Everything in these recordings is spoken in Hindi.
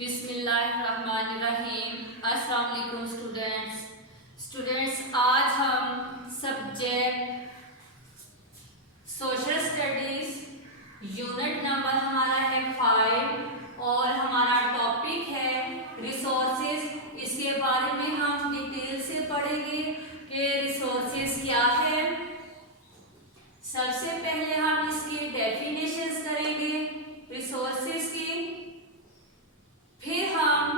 बिस्मिल्लाहिर्रहमानिर्रहीम। अस्सलाम वालेकुम स्टूडेंट्स, आज हम subject social studies unit number हमारा है 5 और हमारा टॉपिक है रिसोर्सेज। इसके बारे में हम डिटेल से पढ़ेंगे कि रिसोर्सेज क्या है। सबसे पहले हम इसकी डेफिनेशंस करेंगे रिसोर्सेज की, फिर हम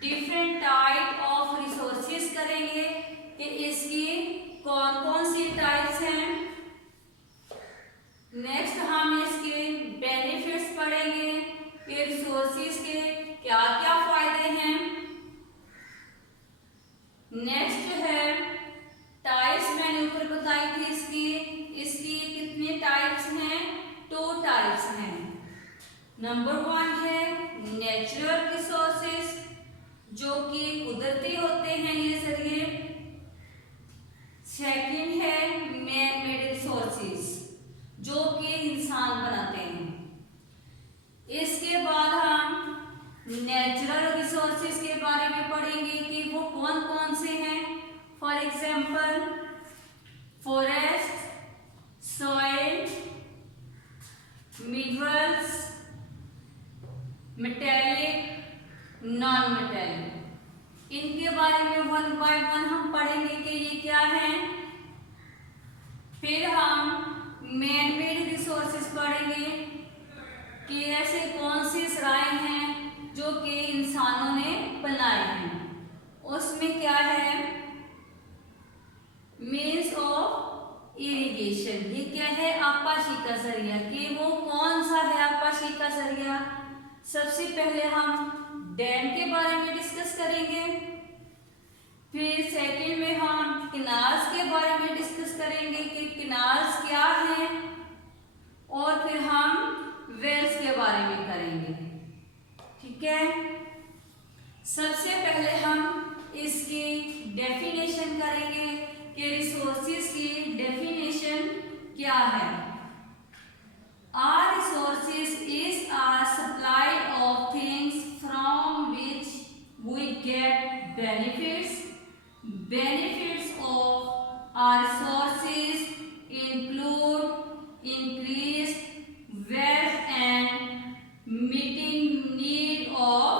डिफरेंट टाइप ऑफ रिसोर्सेज करेंगे कि इसकी कौन कौन सी टाइप्स हैं। नेक्स्ट हम इसके बेनिफिट्स पढ़ेंगे कि रिसोर्सेज के क्या क्या फायदे हैं। नेक्स्ट है टाइप्स, मैंने ऊपर बताई थी इसकी कितने टाइप्स हैं, 2 टाइप्स हैं। नंबर 1 है नेचुरल रिसोर्सेज जो कि कुदरती होते हैं ये जरिए। सेकंड है मैन मेड रिसोर्सेज जो कि इंसान बनाते हैं। इसके बाद हम नेचुरल रिसोर्सेज के बारे में पढ़ेंगे कि वो कौन कौन से हैं। For example forest, soil, minerals, metallic, non metallic. इनके बारे में 1 बाय 1 हम पढ़ेंगे कि ये क्या है। फिर हम मैन मेड रिसोर्सेज पढ़ेंगे कि ऐसे कौन से ज़राए हैं जो कि इंसानों ने बनाए हैं। उसमें क्या है, मीन्स ऑफ इरिगेशन। ये क्या है, आपाशी का जरिया। कि वो कौन सा है आपाशी का जरिया। सबसे पहले हम डैम के बारे में डिस्कस करेंगे, फिर सेकंड में हम कैनाल्स के बारे में डिस्कस करेंगे कि कैनाल्स क्या हैं, और फिर हम वेल्स के बारे में करेंगे। ठीक है, सबसे पहले हम इसकी डेफिनेशन करेंगे कि रिसोर्सेज की डेफिनेशन क्या है। Our resources is a supply of things from which we get benefits. Benefits of our resources include increased wealth and meeting need of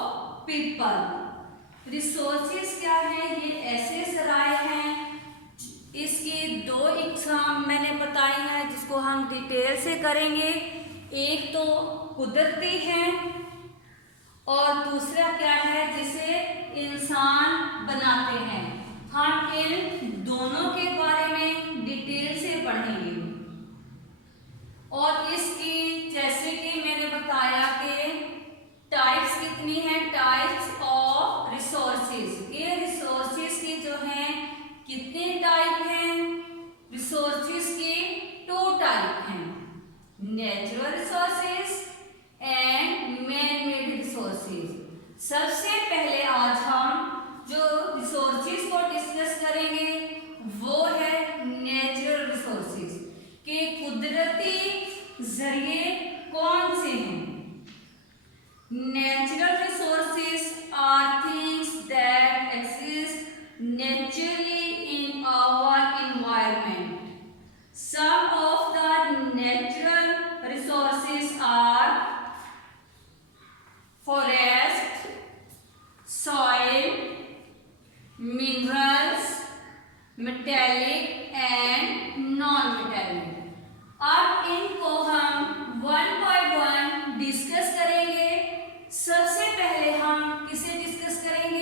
people. Resources क्या है, ये ऐसे ज़राए हैं। इसकी 2 इकसाम मैंने बताई हैं जिसको हम डिटेल से करेंगे। एक तो कुदरती है और दूसरा क्या है जिसे इंसान बनाते हैं। हम इन दोनों के बारे में डिटेल से पढ़ेंगे। और इसकी जैसे कि मैंने बताया कि टाइप्स कितनी हैं, टाइप्स ऑफ रिसोर्सेज। ये रिसोर्सेज की जो हैं कितने टाइप हैं, रिसोर्सेज के 2 टाइप हैं, natural resources and man made resources. सबसे पहले आज हम जो रिसोर्सेज को डिस्कस करेंगे वो है नेचुरल रिसोर्सेज के कुदरती जरिए कौन से हैं। Natural resources are things that exist naturally in our environment. Some of the natural resources are forest, soil, minerals, metallic and non-metallic. अब इनको हम 1 by 1 डिस्कस करेंगे। सबसे पहले हम किसे डिस्कस करेंगे,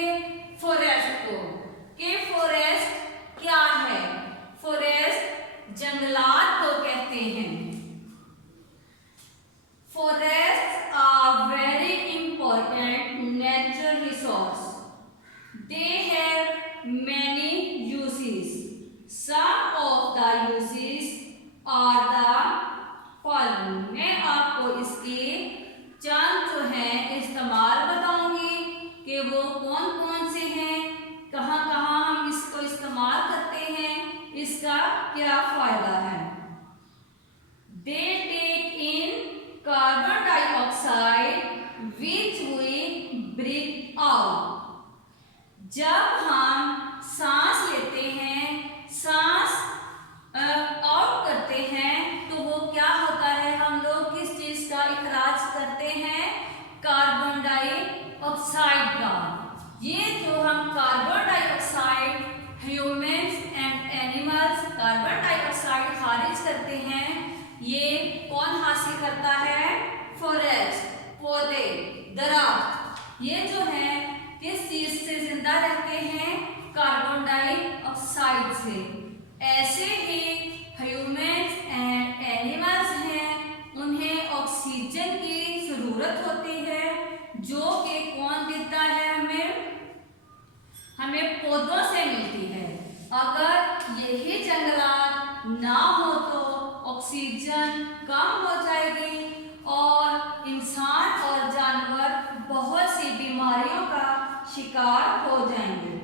ऑक्सीजन कम हो जाएगी और इंसान और जानवर बहुत सी बीमारियों का शिकार हो जाएंगे।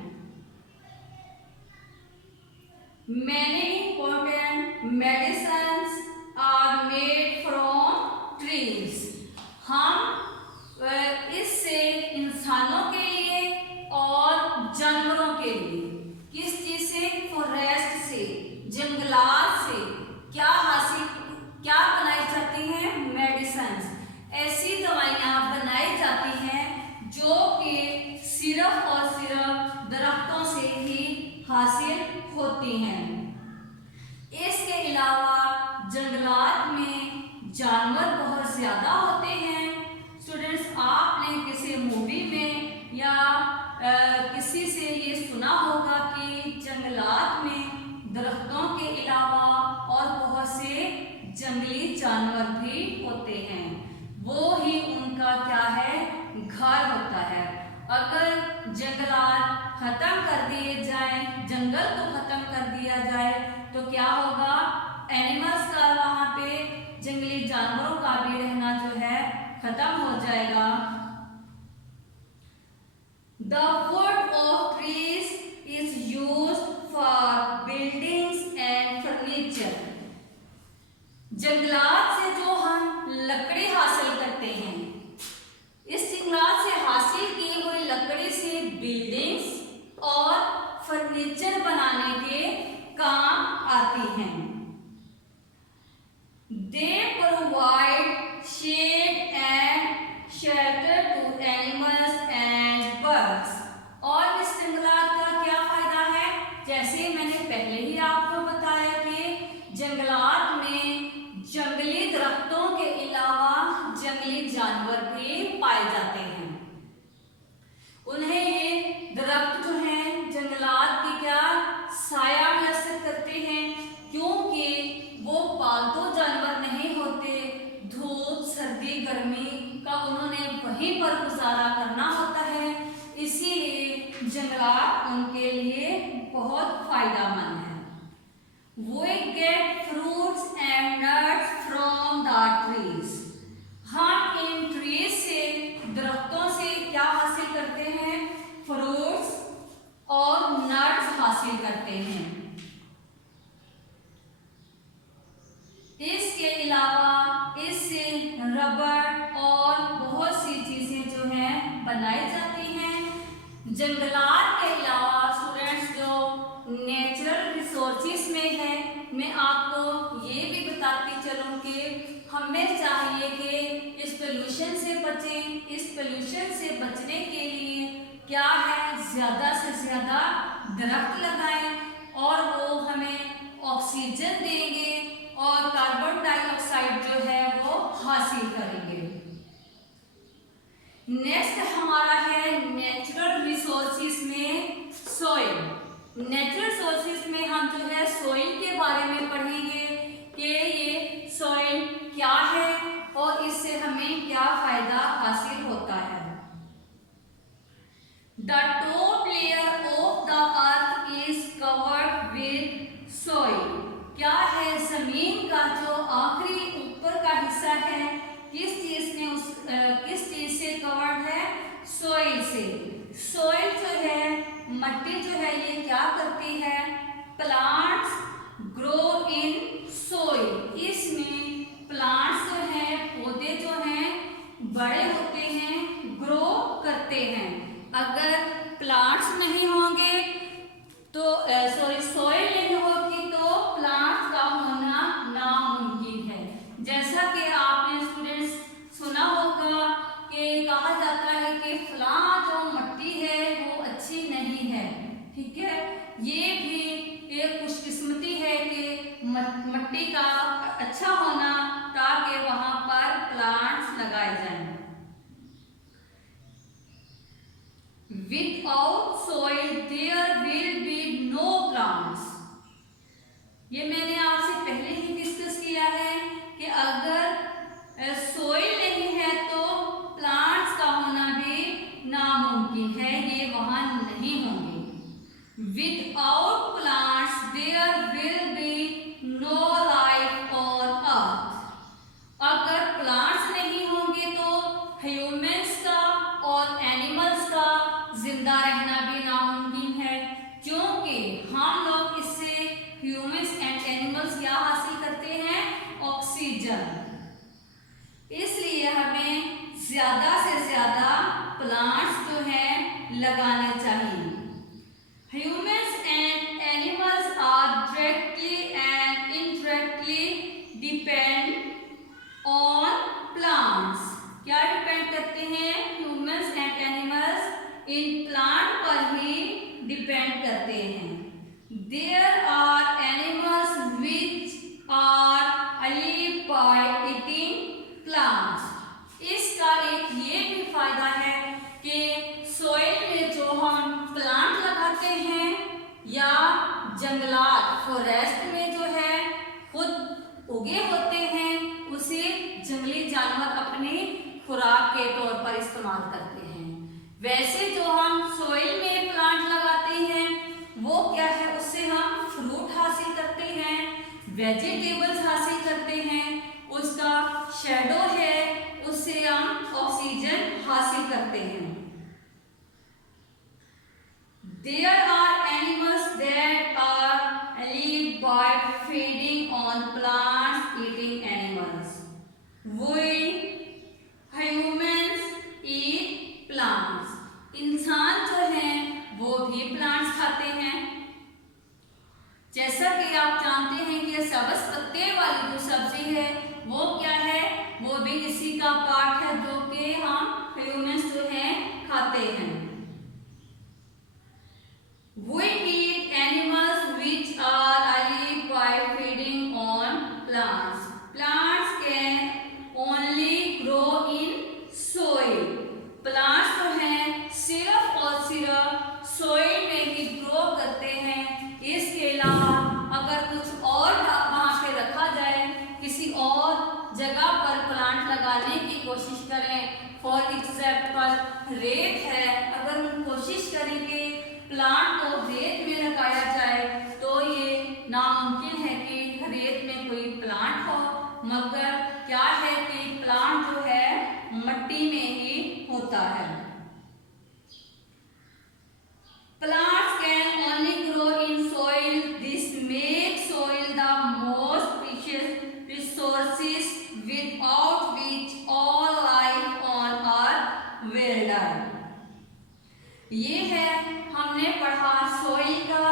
Many important medicines are made from trees. हम इससे इंसानों के लिए और जानवरों के लिए किस चीज से, फॉरेस्ट से, जंगलात से क्या बनाई जाती हैं, मेडिसिन्स। ऐसी दवाइयाँ बनाई जाती हैं जो कि सिर्फ और सिर्फ दरख्तों से ही हासिल होती हैं। इसके अलावा जंगलात में जानवर बहुत ज्यादा होते हैं। स्टूडेंट्स, आपने किसी मूवी में या किसी से ये सुना होगा कि जंगलात में दरख्तों के अलावा और बहुत से जंगली जानवर भी होते हैं। वो ही उनका क्या है, घर होता है। अगर जंगलात खत्म कर दिए जाए, जंगल को खत्म कर दिया जाए तो क्या होगा, एनिमल्स का, वहां पे जंगली जानवरों का भी रहना जो है खत्म हो जाएगा। The wood of trees is used for buildings and furniture. जंगलात से जो हम लकड़ी हासिल करते हैं, इस जंगलात से हासिल की हुई लकड़ी से बिल्डिंग्स और फर्नीचर बनाने के काम आती हैं। They provide shade and shelter to animals and birds. और इस जंगलात का क्या फायदा है, जैसे मैंने पहले ही आपको बताया कि जंगलात में जंगली दरख्तों के अलावा जंगली जानवर भी पाए जाते हैं। उन्हें ये दरख्त जो हैं जंगलात की क्या साया मैसर करते हैं, क्योंकि वो पालतू जानवर नहीं होते। धूप, सर्दी, गर्मी का उन्होंने वहीं पर गुजारा करना होता है, इसीलिए जंगलात उनके लिए बहुत फायदेमंद है। We get fruits and nuts from the trees. हम इन ट्रीज से, दरख्तों से क्या हासिल करते हैं, फ्रूट्स और नट्स हासिल करते हैं। इसके अलावा इससे रबर और बहुत सी चीजें जो हैं बनाई जाती हैं। जंगलात के अलावा स्टूडेंट्स जो नेचुरल रिसोर्सेस में है, मैं आपको ये भी बताती चलूँ कि हमें चाहिए कि इस पोल्यूशन से बचें। इस पोल्यूशन से बचने के लिए क्या है, ज़्यादा से ज़्यादा दरख्त लगाएं और वो हमें ऑक्सीजन देंगे और कार्बन डाइऑक्साइड जो है वो हासिल करेंगे। नेक्स्ट हमारा है नेचुरल रिसोर्सेस में सॉइल। नेचुरल रिसोर्सेस में हम जो है सॉइल के बारे में पढ़ेंगे कि ये सॉइल क्या है और इससे हमें क्या फायदा हासिल होता है। The top layer of the earth is covered with soil. क्या है, जमीन का जो आखिरी ऊपर का हिस्सा है किस चीज से कवर्ड है, सॉइल से। सॉइल जो है, मट्टी जो है, ये क्या करती है, प्लांट्स ग्रो इन सॉइल। इसमें प्लांट्स जो हैं, पौधे जो हैं बड़े होते हैं, ग्रो करते हैं। अगर प्लांट्स नहीं होंगे तो सॉइल नहीं होगी तो प्लांट्स का होना नामुमकिन है। जैसा कि आपने स्टूडेंट्स सुना होगा कि कहा जाता है कि फलां जो मट्टी है वो अच्छी नहीं है, ठीक है। ये भी एक खुशकिस्मती है कि मट्टी का अच्छा होना, ताकि वहां पर प्लांट्स लगाए जाएं। Without soil there will be no plants. ये मैंने आपसे पहले ही डिस्कस किया है कि अगर ऑक्सीजन। इसलिए हमें ज्यादा से ज्यादा प्लांट्स जो हैं लगाने चाहिए। Humans and animals are directly and indirectly depend on plants. क्या डिपेंड करते हैं? ह्यूमंस एंड एनिमल्स इन प्लांट पर ही डिपेंड करते हैं। There are animals which are alive by eating plants। इसका एक ये भी फायदा है कि सोइल में जो हम प्लांट लगाते हैं या जंगलात फॉरेस्ट में जो है खुद उगे होते हैं, उसे जंगली जानवर अपनी खुराक के तौर पर इस्तेमाल करते हैं। वैसे जो हम सोइल में प्लांट लगाते हैं वो क्या है, उससे हम फ्रूट हासिल करते हैं, वेजिटेबल्स हासिल करते हैं, उसका शैडो है उससे हम ऑक्सीजन हासिल करते हैं। There are animals that are live by feeding on plants, eating animals. We humans eat plants। इंसान जो हैं वो भी प्लांट्स खाते हैं। जैसा कि आप जानते हैं कि सब्ज पत्ते वाली जो सब्जी है वो क्या है, वो भी इसी का पार्ट है जो कि हम ह्यूमंस जो है खाते हैं। We eat animals which are alive by feeding on plants. Plants can only grow in soil। Plants जो हैं सिर्फ और सिर्फ सोइल में ही ग्रो करते हैं। इसके अलावा अगर कुछ और वहां पे रखा जाए, किसी और जगह पर प्लांट लगाने की कोशिश करें, फॉर एग्जाम्पल रेत है, अगर हम कोशिश करेंगे प्लांट को रेत में लगाया जाए तो ये नामुमकिन है कि रेत में कोई प्लांट हो, मगर क्या है कि प्लांट जो है मट्टी में ही होता है। Plants can only grow in soil. This makes soil the most precious resources without which all life on earth will die। ये है हमने पढ़ा सोइल का।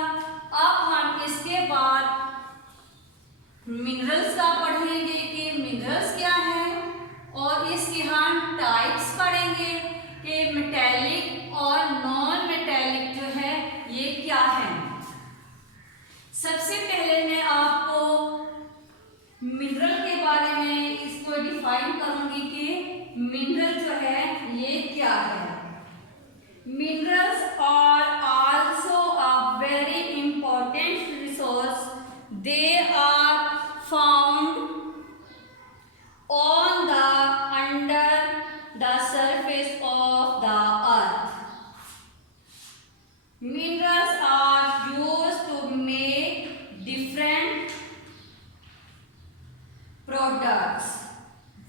अब हम इसके बाद मिनरल्स का पढ़ेंगे कि मिनरल्स क्या है, और इसके हम टाइप्स पढ़ेंगे कि मेटेलिक और नॉन मेटेलिक जो है ये क्या है। सबसे पहले मैं आपको मिनरल के बारे में इसको डिफाइन करूंगी कि मिनरल जो है ये क्या है। Minerals are also a very important resource. They are found on the under the surface of the earth। Minerals are used to make different products।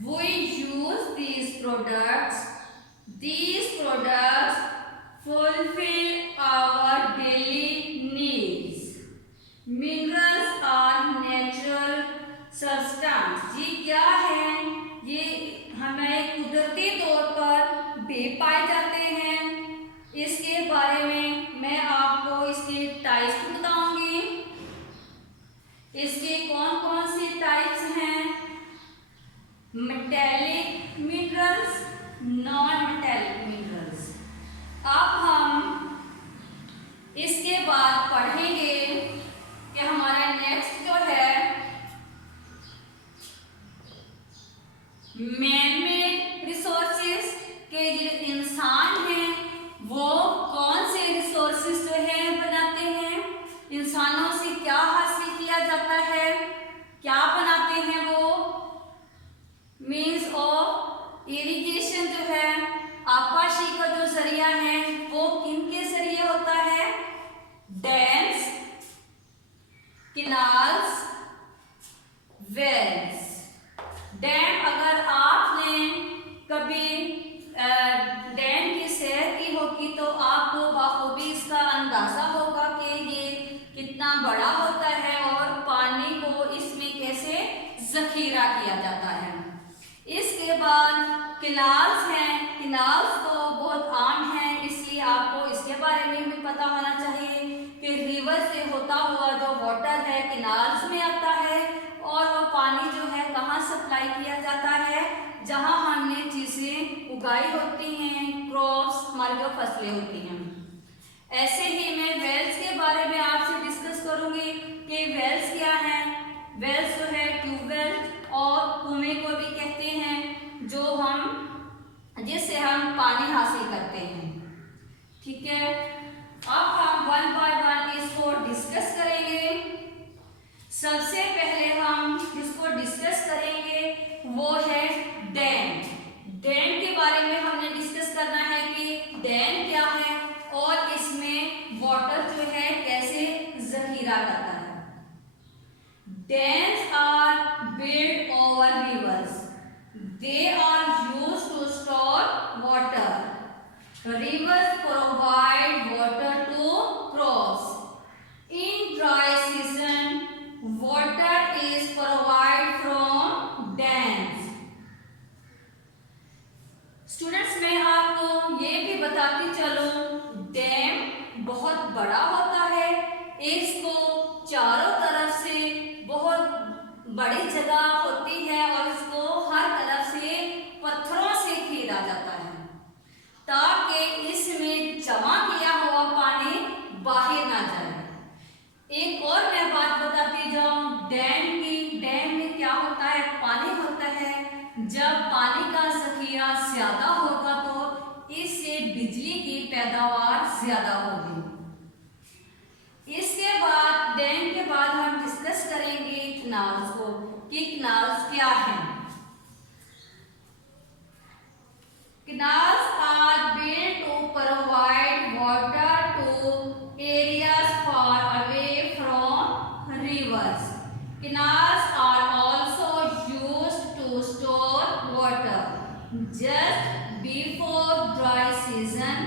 We use these products। These products fulfill our daily needs। Minerals are natural substance। ये क्या है? ये हमें कुदरती तौर पर भी पाए जाते हैं। इसके बारे में मैं आपको इसके टाइप्स बताऊंगी। इसके कौन कौन से टाइप्स हैं? Metallic minerals, non metallic minerals. अब हम इसके बाद पढ़ेंगे कि हमारा नेक्स्ट जो है मैन-मेड रिसोर्सेस के जो इंसान हैं वो कौन से रिसोर्सेस जो है बनाते हैं, इंसानों से क्या हासिल किया जाता है, क्या बनाते हैं वो। मीन्स ऑफ इरिगेशन जो है, आपाशी का जो जरिया है वो किनके जरिए होता है? Dams, किनाल्स, Wales. डैम अगर आपने कभी डैम की सैर की होगी तो आपको बाखूबी इसका अंदाजा होगा कि ये कितना बड़ा होता है और पानी को इसमें कैसे जखीरा किया जाता है। इसके बाद कैनाल्स हैं। कैनाल्स तो बहुत आम हैं, इसलिए आपको इसके बारे में भी पता होना चाहिए कि रिवर से होता हुआ जो वाटर है कैनाल्स में आता है और वो पानी जो है कहाँ सप्लाई किया जाता है, जहाँ हमने चीज़ें उगाई होती हैं, क्रॉप्स, हमारी जो फसलें होती हैं। ऐसे ही मैं वेल्स के बारे में आपसे डिस्कस करूंगी कि वेल्स क्या है। वेल्स जो है ट्यूबवेल और कुएं को भी कहते हैं, जिससे हम पानी हासिल करते हैं। ठीक है, अब हम वन बाय वन इसको डिस्कस करेंगे। सबसे पहले हम जिसको डिस्कस करेंगे वो है डैम। डैम के बारे में हमने डिस्कस करना है कि डैम क्या है और इसमें वाटर जो है कैसे जखीरा करता है। Dams are built over rivers. They are used to store water. Rivers provide water to crops. In dry season, water is provided from dams. Students, मैं आपको ये भी बताती चलूं, डैम बहुत बड़ा होता है। इसको चारों तरफ से बहुत बड़ी जगह होती है और इसको हर तरफ से पत्थरों से घेरा जाता है ताकि इसमें जमा किया हुआ पानी बाहर ना जाए। एक और मैं बात बताती जाऊं डैम की। डैम में क्या होता है, पानी होता है। जब पानी का जखीरा ज्यादा होगा तो इससे बिजली की पैदावार ज्यादा होगी। इसके बाद डैम के बाद हम डिस्कस करेंगे कैनाल्स को कि कैनाल्स क्या है। Canals are built to provide water to areas far away from rivers. Canals are also used to store water. Just before dry season,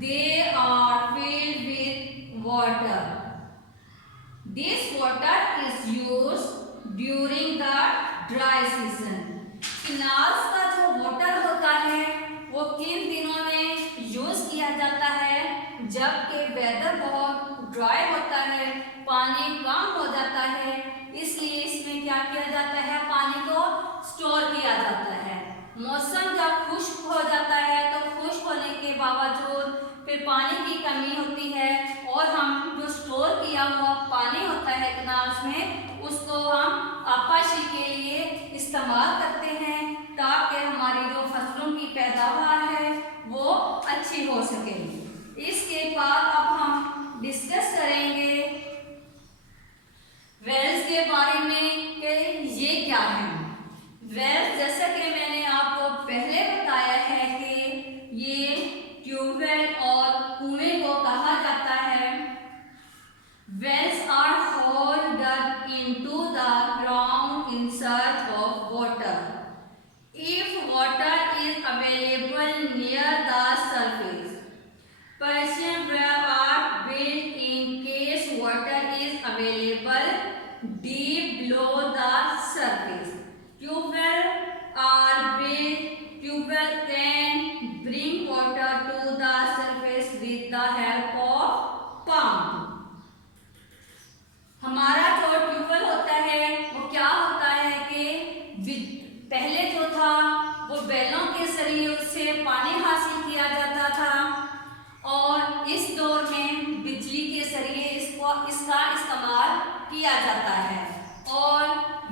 they are filled with water. This water is used during the dry season. Canals का जो वाटर होता है वो किन दिनों में यूज किया जाता है, जबकि वेदर बहुत ड्राई होता है, पानी कम हो जाता है, इसलिए इसमें क्या किया जाता है, पानी को स्टोर किया जाता है। मौसम जब खुश्क हो जाता है तो खुश्क होने के बावजूद फिर पानी की कमी होती है और हम जो स्टोर किया हुआ पानी होता है कैनाल्स में उसको हम आपाशी के लिए इस्तेमाल करते हैं ताकि हमारी जो फसलों की पैदावार है वो अच्छी हो सके। इसके बाद अब हम डिस्कस करेंगे वेल्स के बारे में कि ये क्या है। वेल्स, जैसा कि मैंने आपको पहले बताया है कि ये ट्यूबवेल और कुएं को कहा जाता है। Wells are hole dug into the ground in search of water. If water is available near the surface, Persian wells are built in case water is available deep below the surface. Tubewell can bring water to the surface with the help of pump. हमारा जो ट्यूबवेल होता है वो क्या होता है कि पहले जो था वो बैलों के जरिए उससे पानी हासिल किया जाता था और इस दौर में बिजली के जरिए इसका इस्तेमाल किया जाता है। और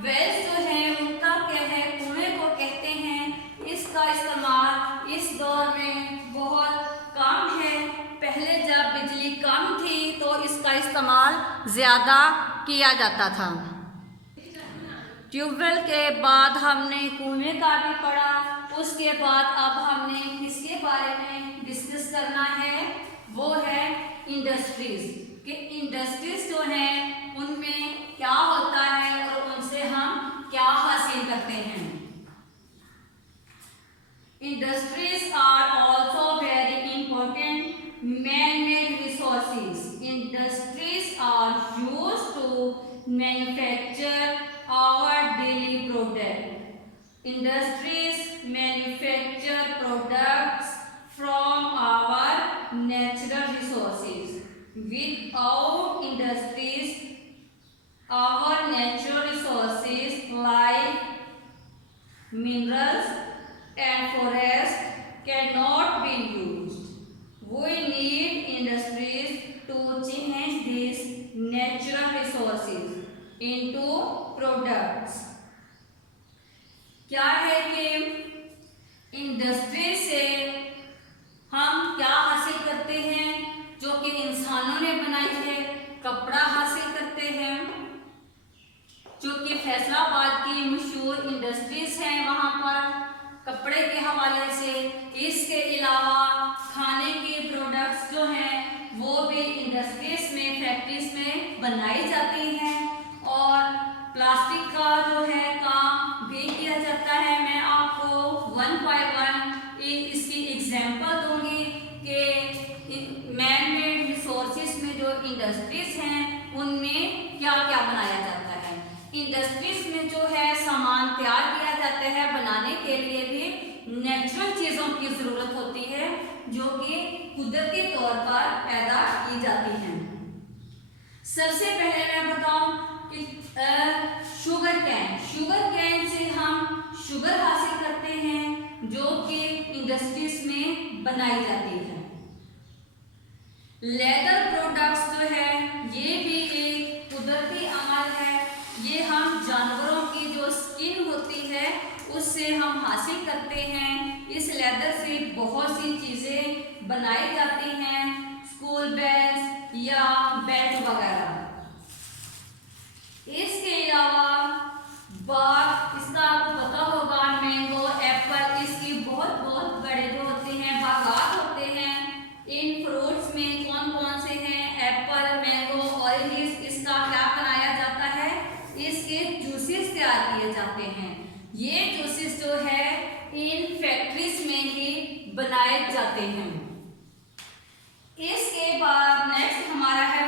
वेल्स जो है उनका क्या है, कुएं को कहते हैं। इसका इस्तेमाल इस दौर में बहुत कम है। पहले जब बिजली कम थी तो इसका इस्तेमाल ज़्यादा किया जाता था। ट्यूबवेल के बाद हमने कुएं का भी पढ़ा। उसके बाद अब हमने किसके बारे में डिस्कस करना है, वो है इंडस्ट्रीज। कि इंडस्ट्रीज जो हैं उनमें क्या होता है और उनसे हम क्या हासिल करते हैं। Industries are also very important man-made resources. Industries are used to manufacture our daily products. industries manufacture products from our natural resources. Without industries, our natural resources like minerals and forests cannot be used. We need industries to change these natural resources into products. क्या है कि इंडस्ट्री से हम क्या हासिल करते हैं, जो कि इंसानों ने बनाई है, कपड़ा हासिल करते हैं, जो कि फैसलाबाद की मशहूर इंडस्ट्रीज हैं, वहाँ पर कपड़े के हवाले से। इसके अलावा खाने के प्रोडक्ट्स जो हैं वो भी इंडस्ट्रीज में, फैक्ट्रीज में बनाई जाती हैं, और प्लास्टिक का जो है काम भी किया जाता है। मैं आपको 1 by 1 इसकी एग्जांपल दूंगी कि मैन मेड रिसोर्सेज में जो इंडस्ट्रीज हैं उनमें क्या क्या बनाया जाता है। इंडस्ट्रीज में जो है सामान तैयार किया जाता है, बनाने के लिए भी नेचुरल चीज़ों की ज़रूरत होती है जो कि कुदरती तौर पर पैदा की जाती हैं। सबसे पहले मैं बताऊं कि शुगर कैन से हम शुगर हासिल करते हैं जो कि इंडस्ट्रीज में बनाई जाती है। लेदर प्रोडक्ट्स जो है ये भी एक कुदरती अमल है। ये हम जानवरों की जो स्किन होती है उससे हम हासिल करते हैं। इस लेदर से बहुत सी चीज़ें बनाई जाती हैं, स्कूल बैग्स या बेल्ट वगैरह। इसके अलावा बाग, इसका आपको पता होगा, मैंगो, एप्पल, इसकी बहुत बहुत बड़े जो होते हैं बागात होते हैं। इन फ्रूट्स में कौन कौन से हैं? Apple, mango, oranges. इसका क्या बनाया जाता है? इसके जूसेस तैयार किए जाते हैं। ये जूसेस जो है इन फैक्ट्रीज में ही बनाए जाते हैं। इसके बाद नेक्स्ट हमारा है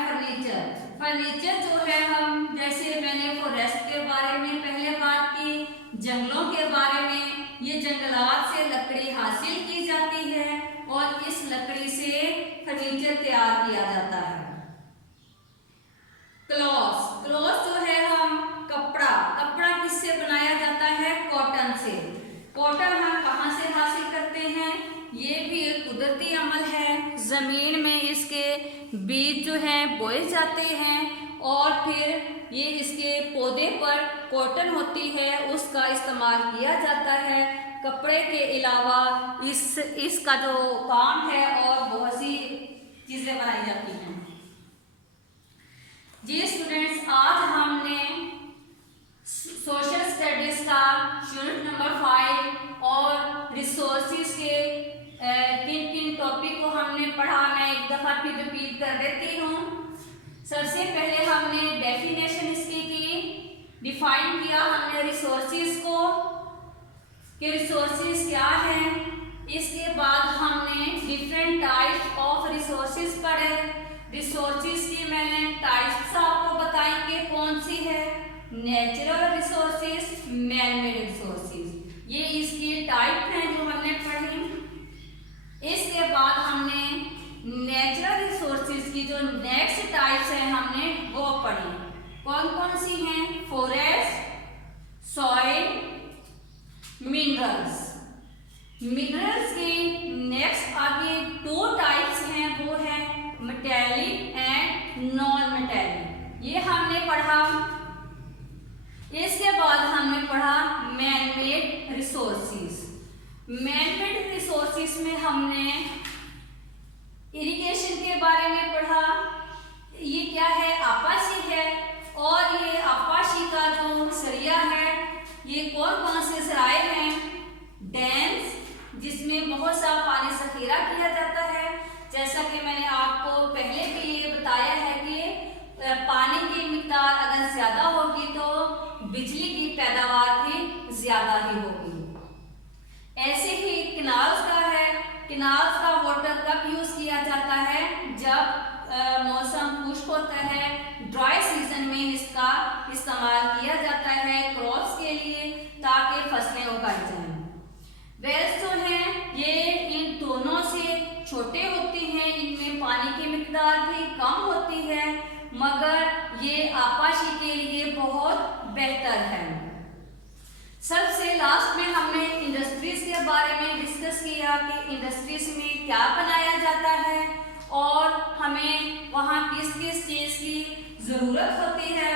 फर्नीचर जो है, हम जैसे मैंने फॉरेस्ट के बारे में पहले बात की, जंगलों के बारे में। ये जंगलात से लकड़ी हासिल की जाती है और इस लकड़ी से फर्नीचर तैयार किया जाता है। क्लॉथ जो है, हम कपड़ा किससे बनाया जाता है? कॉटन से। कॉटन हम कहाँ से हासिल करते हैं? ये भी एक कुदरती अमल है। जमीन में इसके बीज जो हैं बोए जाते हैं और फिर ये इसके पौधे पर कॉटन होती है, उसका इस्तेमाल किया जाता है। कपड़े के अलावा इसका जो काम है और बहुत सी चीज़ें बनाई जाती हैं। जी स्टूडेंट्स, आज हमने सोशल स्टडीज का यूनिट नंबर 5 और रिसोर्सेज के किन किन टॉपिक को हमने पढ़ा। मैं एक दफ़ा फिर रिपीट कर देती हूँ। सबसे पहले हमने डेफिनेशन इसकी की, डिफाइन किया हमने रिसोर्सेज को कि रिसोर्सेज क्या है। इसके बाद हमने डिफरेंट टाइप्स ऑफ रिसोर्सेज पढ़े। रिसोर्सेज की मैंने टाइप्स आपको बताएंगे कौन सी है, natural resources, man made resources. ये इसकी टाइप हैं जो हमने पढ़ी। इसके बाद हमने नेचुरल रिसोर्सेज की जो नेक्स्ट टाइप्स हैं हमने वो पढ़ी। कौन कौन सी हैं? Forest, soil, minerals. मिनरल्स की नेक्स्ट आगे 2 टाइप्स हैं, वो है मेटेलिक एंड नॉन मेटेलिक। ये हमने पढ़ा। इसके बाद हमने पढ़ा man made resources. Man made resources में हमने इरिगेशन के बारे में पढ़ा। ये क्या है? आपाशी है। और ये आपाशी का जो जरिया है, ये कौन कौन से जराए हैं? डैम्स, जिसमें बहुत सा पानी जखीरा किया जाता है। जैसा कि मैंने आपको पहले भी ये बताया है कि पानी की मिकदार अगर ज्यादा होगी तो बिजली की पैदावार भी ज्यादा ही होगी। ऐसे ही किनाल्स का है। किनाल्स का वाटर कब यूज किया जाता है? जब मौसम खुश्क होता है, ड्राई सीजन में इसका इस्तेमाल किया जाता है क्रॉप्स के लिए, ताकि फसलें उगाई बेहतर है। सबसे लास्ट में हमने इंडस्ट्रीज के बारे में डिस्कस किया कि इंडस्ट्रीज में क्या बनाया जाता है और हमें वहाँ किस किस चीज़ की ज़रूरत होती है।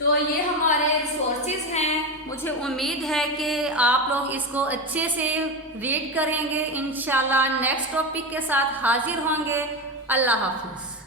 तो ये हमारे रिसोर्सेज हैं। मुझे उम्मीद है कि आप लोग इसको अच्छे से रीड करेंगे। इंशाल्लाह नेक्स्ट टॉपिक के साथ हाजिर होंगे। अल्लाह हाफिज़।